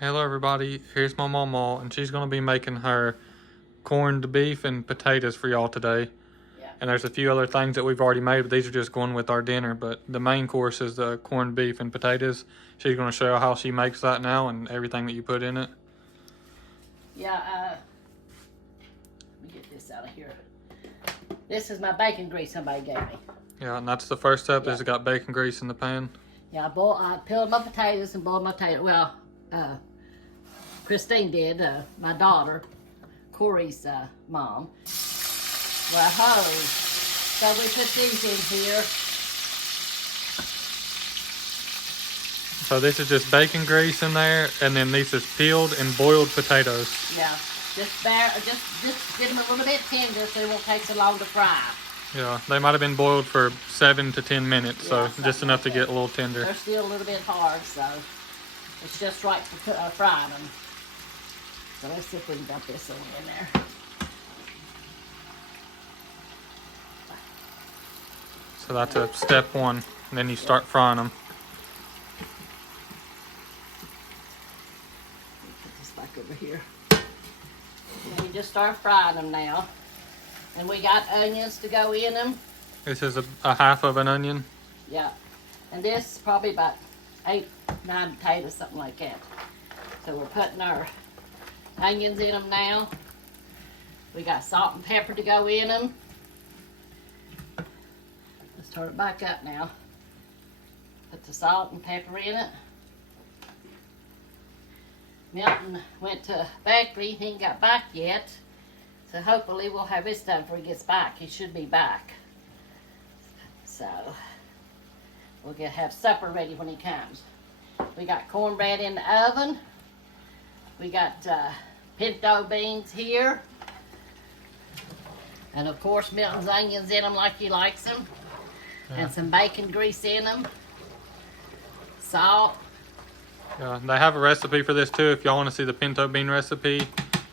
Hello everybody, here's my Mamaw, and she's going to be making her corned beef and potatoes for y'all today. Yeah. And there's a few other things that we've already made, but these are just going with our dinner. But the main course is the corned beef and potatoes. She's going to show you how she makes that now and everything that you put in it. Yeah, let me get this out of here. This is my bacon grease somebody gave me. Yeah, and that's the first step, Yeah. is it got bacon grease in the pan. Yeah, I peeled my potatoes and boiled my potatoes. Well, Christine did, my daughter, Corey's mom. Well, so we put these in here. So this is just bacon grease in there, and then this is peeled and boiled potatoes. Yeah, just get them a little bit tender so it won't take so long to fry. Yeah, they might have been boiled for 7 to 10 minutes, Yeah, so just enough like to that. get a little tender. They're still a little bit hard, so it's just right for frying them. So let's see if we can dump this one in there. So that's a step one, and then you start frying them. Put this back over here. And we just start frying them now. And we got onions to go in them. This is a half of an onion. Yeah. And this is probably about 8, 9 potatoes, something like that. So we're putting our onions in them now. We got salt and pepper to go in them. Let's turn it back up now. Put the salt and pepper in it. Milton went to bakery. He ain't got back yet. So hopefully we'll have this done before he gets back. He should be back. So we'll have supper ready when he comes. We got cornbread in the oven. We got pinto beans here. And of course Milton's onions in them like he likes them. Yeah. And some bacon grease in them. Salt. Yeah, they have a recipe for this too. If y'all want to see the pinto bean recipe,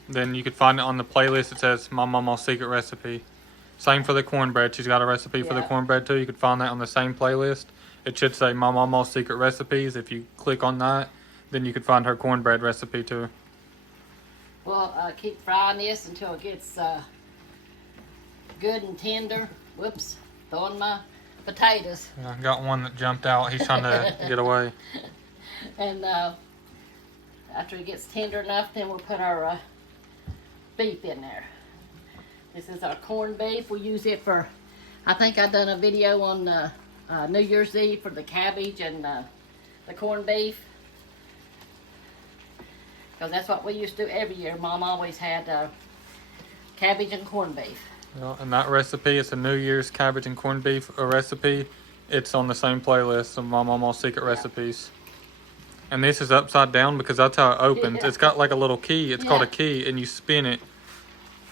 then you could find it on the playlist. It says My Mamaw's Secret Recipe. Same for the cornbread. She's got a recipe for the Yeah. cornbread too. You could find that on the same playlist. It should say My Mamaw's Secret Recipes. If you click on that, then you could find her cornbread recipe too. We'll keep frying this until it gets good and tender. Whoops, throwing my potatoes. Yeah, I got one that jumped out. He's trying to get away. And after it gets tender enough, then we'll put our beef in there. This is our corned beef. We use it for, I think I've done a video on New Year's Eve for the cabbage and the corned beef. Because that's what we used to do every year. Mom always had cabbage and corned beef. Yeah, and that recipe, it's a New Year's cabbage and corned beef recipe. It's on the same playlist of My Mamaw's Secret Recipes. And this is upside down because that's how it opens. Yeah. It's got like a little key. It's called a Yeah. key, and you spin it.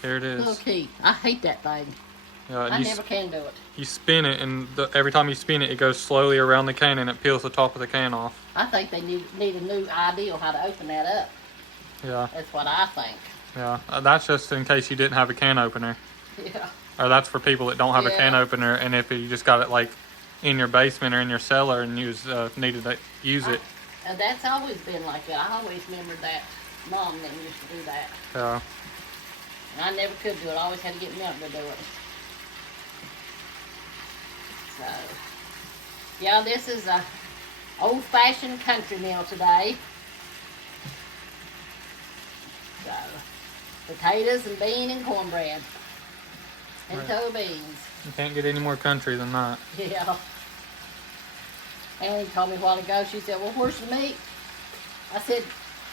There it is. Okay, I hate that thing. Yeah, I you, never can do it. you spin it, and every time you spin it, it goes slowly around the can, and it peels the top of the can off. I think they need a new idea how to open that up. Yeah, That's what I think. yeah. That's just in case you didn't have a can opener. Yeah. Or that's for people that don't have a can Yeah. opener, and if you just got it like in your basement or in your cellar and needed to use it. And that's always been like that. I always remembered that Mom then used to do that. Yeah. And I never could do it. I always had to get Milton to do it. So, yeah, this is a old-fashioned country meal today. So, potatoes and bean and cornbread. Pinto beans. You can't get any more country than that. Yeah. Annie told me a while ago, she said, well, where's the meat? I said,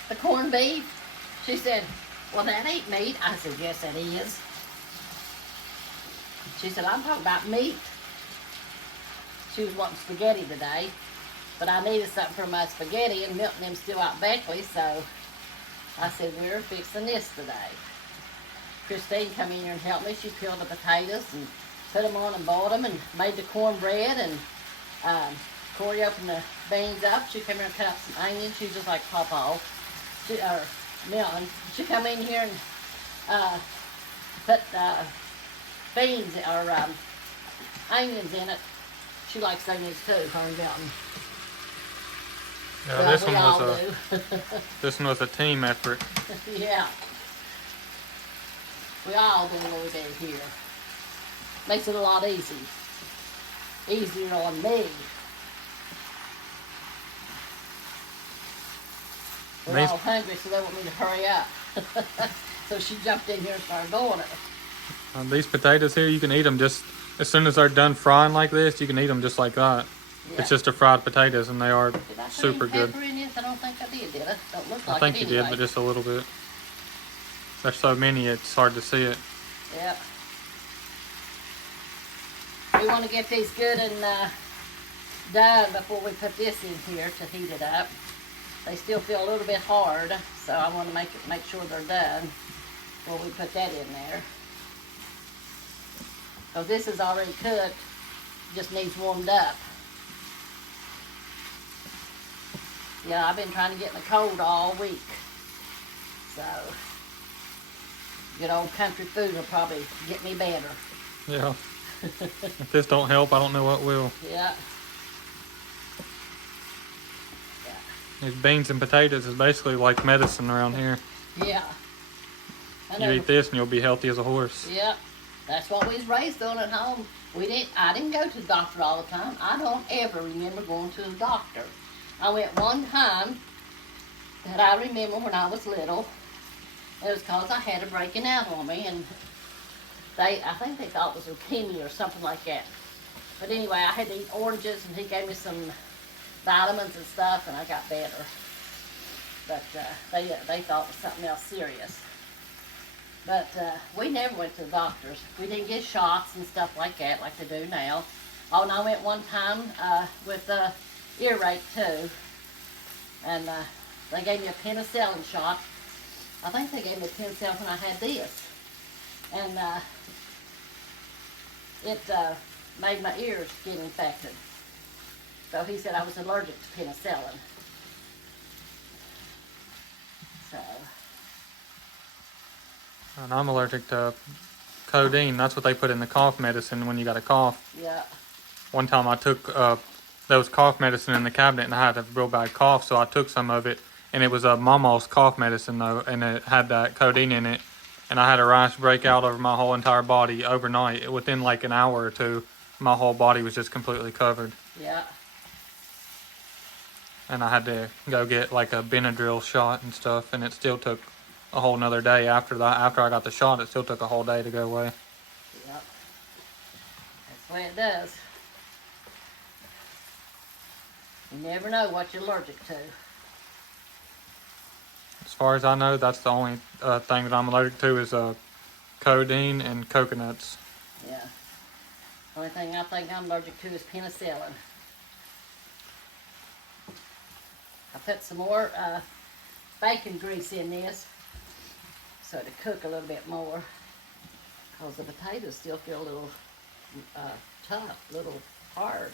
the corned beef. She said, well, that ain't meat. I said, yes, it is. She said, I'm talking about meat. She was wanting spaghetti today, but I needed something for my spaghetti, and Milton them still out Beckley, so I said, we're fixing this today. Christine come in here and helped me. She peeled the potatoes and put them on and boiled them and made the cornbread, and Corey opened the beans up. She came in and cut up some onions. She was just like Papa, or Milton. She come in here and put beans or onions in it. She likes onions too, her and Milton. Yeah, Well, this we one all was do. this one was a team effort. Yeah. We all do what we do here. Makes it a lot easier on me. We're These- all hungry, so they want me to hurry up. So she jumped in here and started doing it. These potatoes here, you can eat them just as soon as they're done frying like this. You can eat them just like that. Yeah. It's just a fried potatoes, and they are Did I put super any good. pepper in it? I don't think I did I? Don't look like I think it you anyway. did, but just a little bit. There's so many, it's hard to see it. Yep. We want to get these good and done before we put this in here to heat it up. They still feel a little bit hard, so I want to make sure they're done before we put that in there. So this is already cooked, just needs warmed up. Yeah, I've been trying to get in the cold all week. So, good old country food will probably get me better. Yeah. If this don't help, I don't know what will. Yeah. These beans and potatoes is basically like medicine around here. Yeah. I You know. eat this and you'll be healthy as a horse. Yep. That's what we was raised on at home. I didn't go to the doctor all the time. I don't ever remember going to the doctor. I went one time that I remember when I was little. It was because I had a breaking out on me, and I think they thought it was leukemia or something like that. But anyway, I had to eat oranges, and he gave me some vitamins and stuff, and I got better. But they thought it was something else serious. But we never went to the doctors. We didn't get shots and stuff like that like they do now. Oh, and I went one time with earache too. And they gave me a penicillin shot. I think they gave me a penicillin when I had this. And it made my ears get infected. So he said I was allergic to penicillin. So... And I'm allergic to codeine. That's what they put in the cough medicine when you got a cough. yeah. One time I took there was cough medicine in the cabinet, and I had a real bad cough, so I took some of it, and it was a Mamaw's cough medicine though, and it had that codeine in it, and I had a rash break out over my whole entire body overnight. Within like an hour or two, my whole body was just completely covered, Yeah. and I had to go get like a Benadryl shot and stuff, and it still took a whole nother day after that. After I got the shot, it still took a whole day to go away. Yep. That's the way it does. You never know what you're allergic to. As far as I know, that's the only thing that I'm allergic to is codeine and coconuts. Yeah. Only thing I think I'm allergic to is penicillin. I put some more bacon grease in this so to cook a little bit more, because the potatoes still feel a little tough, a little hard.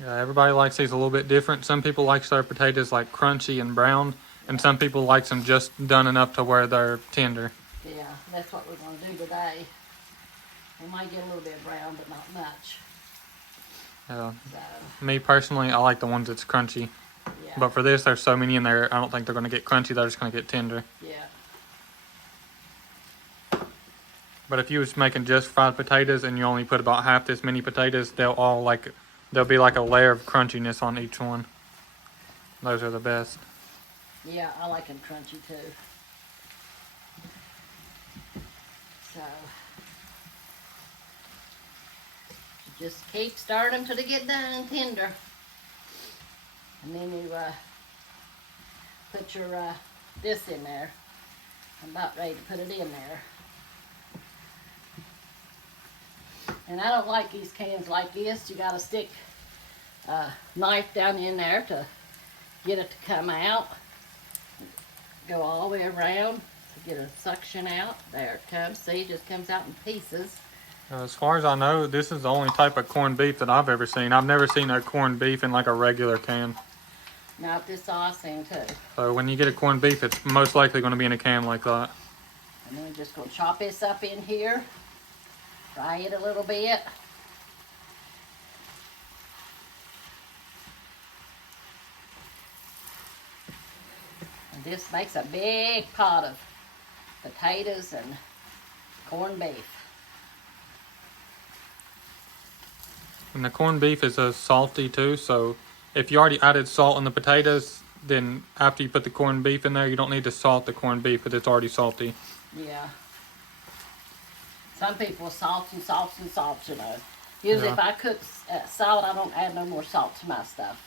Yeah, everybody likes these a little bit different. Some people like their potatoes like crunchy and brown, and some people like them just done enough to where they're tender. Yeah, that's what we're going to do today. We might get a little bit brown, but not much. So, Me personally, I like the ones that's crunchy. yeah. But for this, there's so many in there, I don't think they're going to get crunchy. They're just going to get tender. Yeah. But if you was making just fried potatoes and you only put about half this many potatoes, there'll be like a layer of crunchiness on each one. Those are the best. Yeah, I like them crunchy too. So, you just keep stirring them till they get done and tender. And then you put your this in there. I'm about ready to put it in there. And I don't like these cans like this. You gotta stick a knife down in there to get it to come out. Go all the way around to get a suction out. There it comes. See, it just comes out in pieces. As far as I know, this is the only type of corned beef that I've ever seen. I've never seen a corned beef in like a regular can. Now this all I've seen too. So when you get a corned beef, it's most likely going to be in a can like that. And then we're just gonna chop this up in here. Fry it a little bit. this makes a big pot of potatoes and corned beef. And the corned beef is salty too, so if you already added salt on the potatoes, then after you put the corned beef in there, you don't need to salt the corned beef because it's already salty. Yeah. Some people salt and salt and salt, you know. Usually Yeah. if I cook salt, I don't add no more salt to my stuff.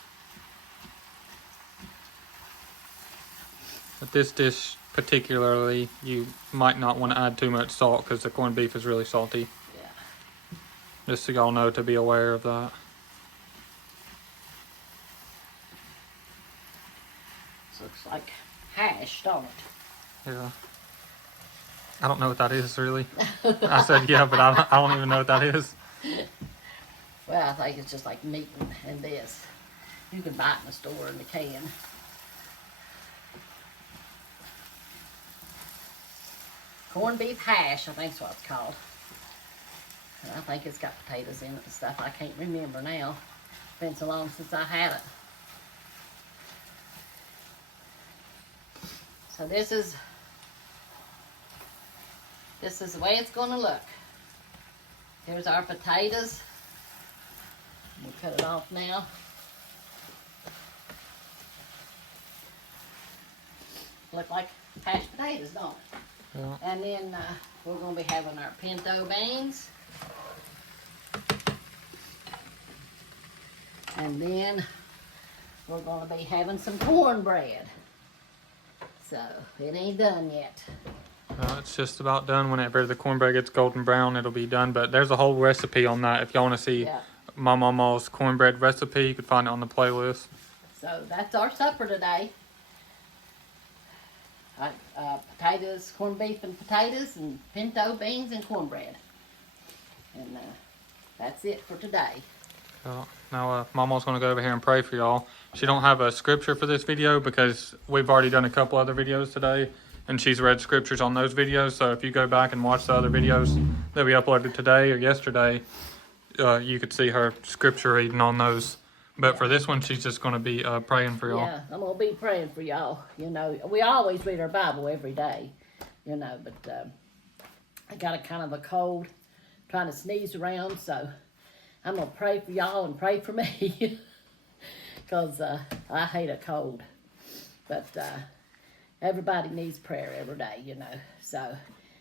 But this dish particularly, you might not want to add too much salt because the corned beef is really salty. Yeah. Just so y'all know to be aware of that. This looks like hash, don't it? Yeah. I don't know what that is really. I said yeah, but I don't even know what that is. Well, I think it's just like meat and this. You can buy it in the store in the can. Corned beef hash, I think is what it's called. And I think it's got potatoes in it and stuff. I can't remember now. It's been so long since I had it. So this is the way it's going to look. Here's our potatoes. We'll cut it off now. Look like hashed potatoes, don't it? Yeah. And then we're going to be having our pinto beans. And then we're going to be having some cornbread. So it ain't done yet. It's just about done. Whenever the cornbread gets golden brown, it'll be done. But there's a whole recipe on that. If y'all want to see Yeah. my Mamaw's cornbread recipe, you can find it on the playlist. So that's our supper today. Potatoes, corned beef and potatoes, and pinto beans and cornbread. And that's it for today. Now Mama's going to go over here and pray for y'all. She don't have a scripture for this video because we've already done a couple other videos today. And she's read scriptures on those videos. So if you go back and watch the other videos that we uploaded today or yesterday, you could see her scripture reading on those. But for this one, she's just going to be praying for y'all. Yeah, I'm going to be praying for y'all. You know, we always read our Bible every day, you know, but I got a kind of a cold, trying to sneeze around, so I'm going to pray for y'all and pray for me because I hate a cold. But everybody needs prayer every day, you know. So,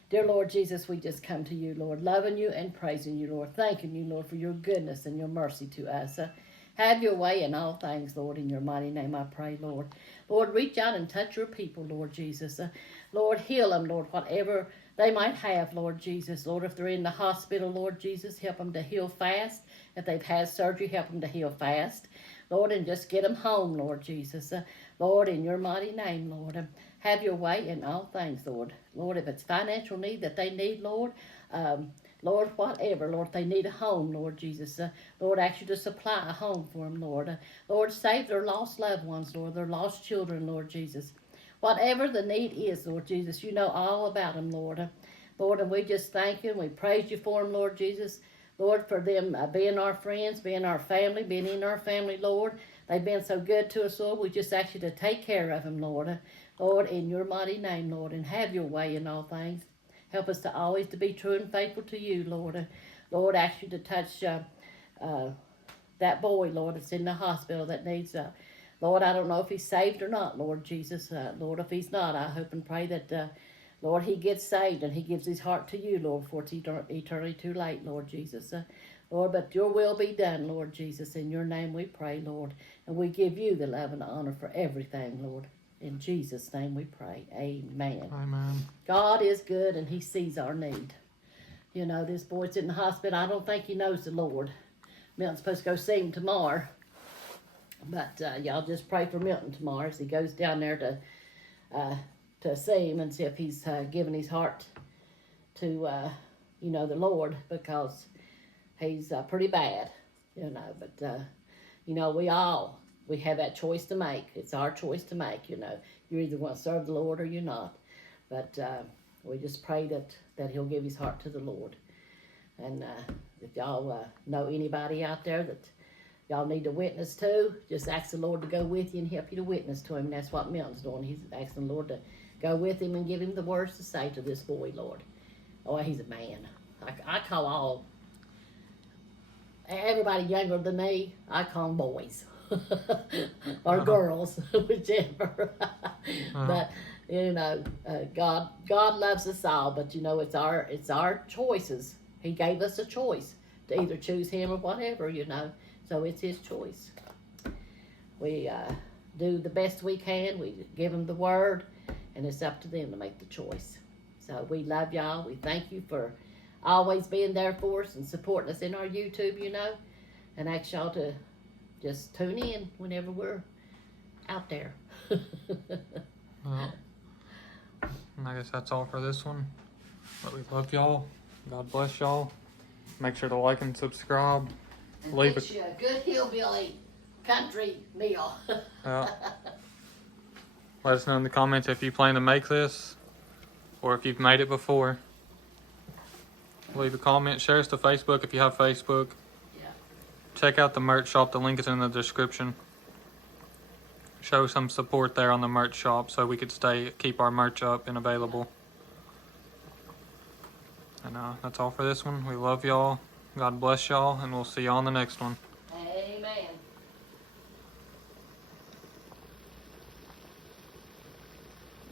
dear Lord Jesus, we just come to you, Lord, loving you and praising you, Lord, thanking you, Lord, for your goodness and your mercy to us. Have your way in all things, Lord, in your mighty name I pray, Lord. Lord, reach out and touch your people, Lord Jesus. Lord, heal them, Lord, whatever they might have, Lord Jesus. Lord, if they're in the hospital, Lord Jesus, help them to heal fast. If they've had surgery, help them to heal fast. Lord, and just get them home, Lord Jesus. Lord, in your mighty name, Lord, have your way in all things, Lord. Lord, if it's financial need that they need, Lord, Lord, whatever, Lord, they need a home, Lord Jesus. Lord, ask you to supply a home for them, Lord. Lord, save their lost loved ones, Lord, their lost children, Lord Jesus. Whatever the need is, Lord Jesus, you know all about them, Lord. Lord, and we just thank you and we praise you for them, Lord Jesus. Lord, for them being our friends, being our family, being in our family, Lord. They've been so good to us, Lord. We just ask you to take care of them, Lord. Lord, in your mighty name, Lord, and have your way in all things. Help us to always to be true and faithful to you, Lord. Lord, ask you to touch that boy, Lord, that's in the hospital that needs, Lord, I don't know if he's saved or not, Lord Jesus. Lord, if he's not, I hope and pray that, Lord, he gets saved and he gives his heart to you, Lord, for it's eternally too late, Lord Jesus. Lord, but your will be done, Lord Jesus. In your name we pray, Lord. And we give you the love and honor for everything, Lord. In Jesus' name we pray. Amen. Amen. God is good and he sees our need. You know, this boy's in the hospital. I don't think he knows the Lord. Milton's supposed to go see him tomorrow. But y'all just pray for Milton tomorrow as he goes down there to see him and see if he's given his heart to, you know, the Lord, because he's pretty bad, you know. But, you know, we have that choice to make. It's our choice to make, you know. You either want to serve the Lord or you're not. But we just pray that he'll give his heart to the Lord. And if y'all know anybody out there that y'all need to witness too, just ask the Lord to go with you and help you to witness to him. That's what Milton's doing. He's asking the Lord to go with him and give him the words to say to this boy, Lord. Oh, he's a man. I call everybody younger than me, I call them boys. Or girls, whichever. But God loves us all. But it's our choices. He gave us a choice to either choose him or whatever. So it's his choice. We do the best we can. We give him the word, and it's up to them to make the choice. So we love y'all. We thank you for always being there for us and supporting us in our YouTube. And ask y'all to just tune in whenever we're out there. Well, and I guess that's all for this one. But we love y'all. God bless y'all. Make sure to like and subscribe. And Leave fix you a good hillbilly country meal. Yeah. Let us know in the comments if you plan to make this or if you've made it before. Leave a comment. Share us to Facebook if you have Facebook. Yeah. Check out the merch shop. The link is in the description. Show some support there on the merch shop so we could keep our merch up and available. And that's all for this one. We love y'all. God bless y'all, and we'll see y'all on the next one.